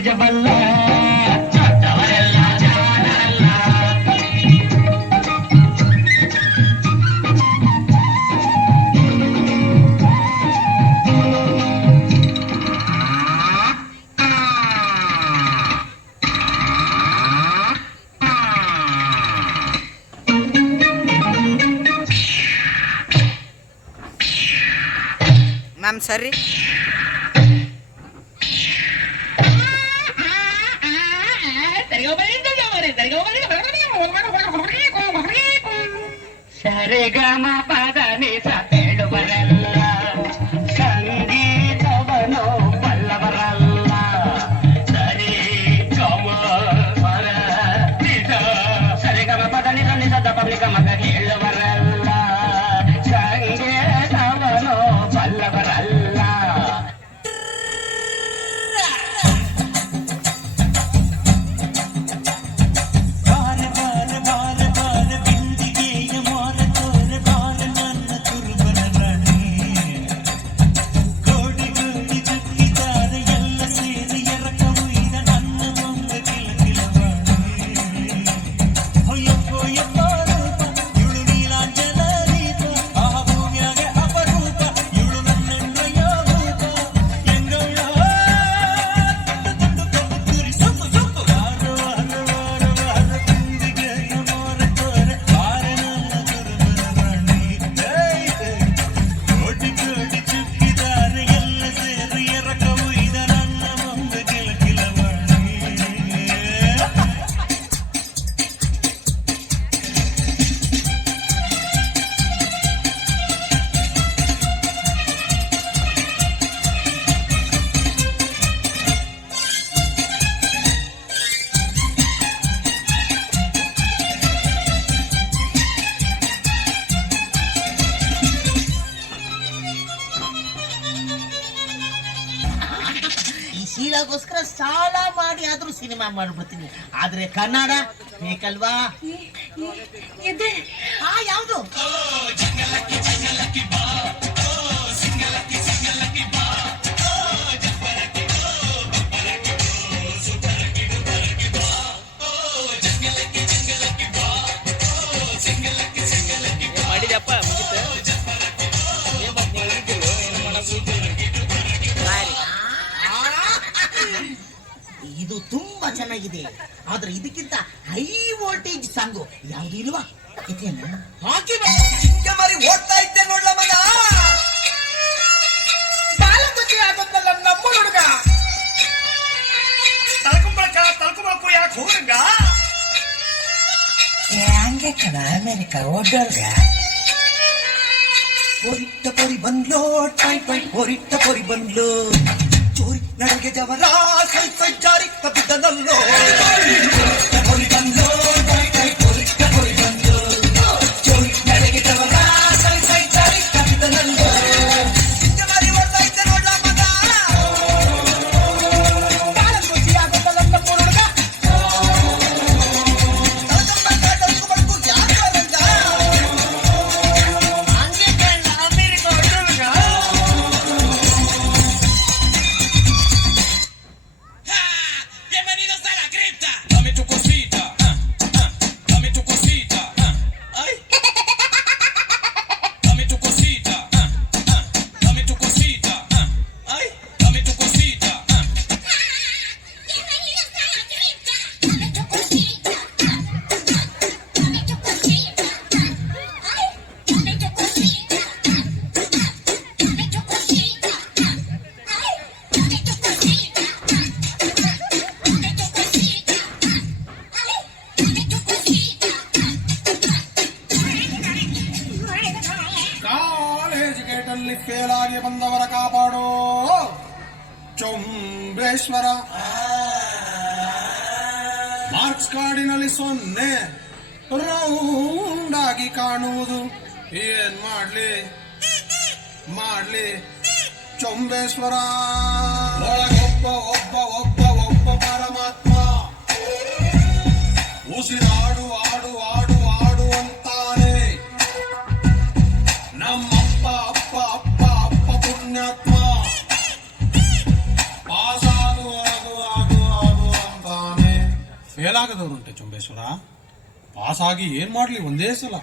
ನಿಜವಲ್ಲ. ಮ್ಯಾಮ್ ಸರಿ. ಸರಿಗಮ ಪದ ನಿಸ ಹೇಳುವರಲ್ಲ, ಸಂಗೀತವನು ಬಲ್ಲವರಲ್ಲ. ಸರಿ ಗಮ ಪದ ನಿಸ, ಸರಿಗಮ ಪದ ನಿಸ ನಿಸದ ಪಬ್ಲಿಕ ಮಗ ಹೇಳುವರಲ್ಲ, ಸಂಗೀತವನು ಬಲ್ಲವರಲ್ಲ. ಶೀಲಾಗೋಸ್ಕರ ಸಾಲ ಮಾಡಿ ಆದ್ರೂ ಸಿನಿಮಾ ಮಾಡ್ಬಿಡ್ತೀನಿ, ಆದ್ರೆ ಕನ್ನಡ ಬೇಕಲ್ವಾ? ಯಾವುದು ಮಾಡಿದಪ್ಪ ಇದು ತುಂಬಾ ಚೆನ್ನಾಗಿದೆ, ಆದ್ರೆ ಇದಕ್ಕಿಂತ ಹೈ ವೋಲ್ಟೇಜ್ ಸಾಂಗು ಯಾವ್ದು ಇಲ್ವಾ? ಹಾಕಿ ಮರಿ ಓಡ್ತಾ ಇದ್ದೆ ನೋಡ್ಲ ಮಗ, ಬಾಲ ಬುದ್ಧಿ ಆಗೋದಲ್ಲ ನಮ್ಮ ಹುಡುಗ. ತಳ್ಕೊಂಬಳಕು ಯಾಕೆ ಹುಡುಗ ಹಂಗೆ ಕಣ ಅಮೆರಿಕ ಓಡೋರ್ಗ ಪೊರಿಟ್ಟ ಪೊರಿ ಬಂದ್ಲೋ ಟೈ ಟೈ ಪೊರಿಟ್ಟ ಪೊರಿ ಬಂದ್ಲು, ಚೋರಿ ನನಗೆ ಜವರ ಸೈ ಸೈ ಜಾರಿ ಕಪಿದನಲ್ಲೋ. ಪೊರಿ ಬಂದ್ಲೋ ಟೈ ಟೈ ಪೊರಿಟ್ಟ ಪೊರಿ ಬಂದ್ಲು, ಚೋರಿ ನನಗೆ ಜವರ ಸೈ ಸೈ ಜಾರಿ ಕಪಿದನಲ್ಲೋ. ಹಿಂಗೆ ಮಾರಿ ಓಡ್ತಾ ಇದ್ದೆ ನೋಡ್ಲ ಮಗ, ಬಾಳ ಖುಷಿ ಆಗೋದಲ್ಲ ನಮ್ಮ ಹುಡುಗ. ತಳ್ಕೊಂಬಳಕು ಯಾಕೆ ರಂಗ, ಹಂಗೆ ಕಣ ಅಮೆರಿಕ ಓಡೋರ್ಗ. ಫೇಲ್ ಆಗಿ ಬಂದವರ ಕಾಪಾಡೋ ಚೊಂಬೇಶ್ವರ. ಮಾರ್ಕ್ಸ್ ಕಾರ್ಡಿನಲ್ಲಿ 0 ರೌಂಡ್ ಆಗಿ ಕಾಣುವುದು, ಏನ್ ಮಾಡ್ಲಿ ಚೊಂಬೇಶ್ವರ. ಒಳಗೊಬ್ಬ ಒಬ್ಬ ಒಬ್ಬ ಒಬ್ಬ ಪರಮಾತ್ಮ, ಉಸಿರಾಡು ಆಡು ಆಡು ಆಡು ಅಂತಾನೆ. ನಮ್ಮಪ್ಪ ಅಪ್ಪ ಅಪ್ಪ ಅಪ್ಪ ಪುಣ್ಯಾತ್ಮ, ಪಾಸಾಗು ಆಗು ಆಗು ಫೇಲ್ ಆಗದವ್ರುಂಟೆ ಚುಂಬೇಶ್ವರ. ಪಾಸ್ ಆಗಿ ಏನ್ ಮಾಡ್ಲಿ ಒಂದೇ ಸಲ.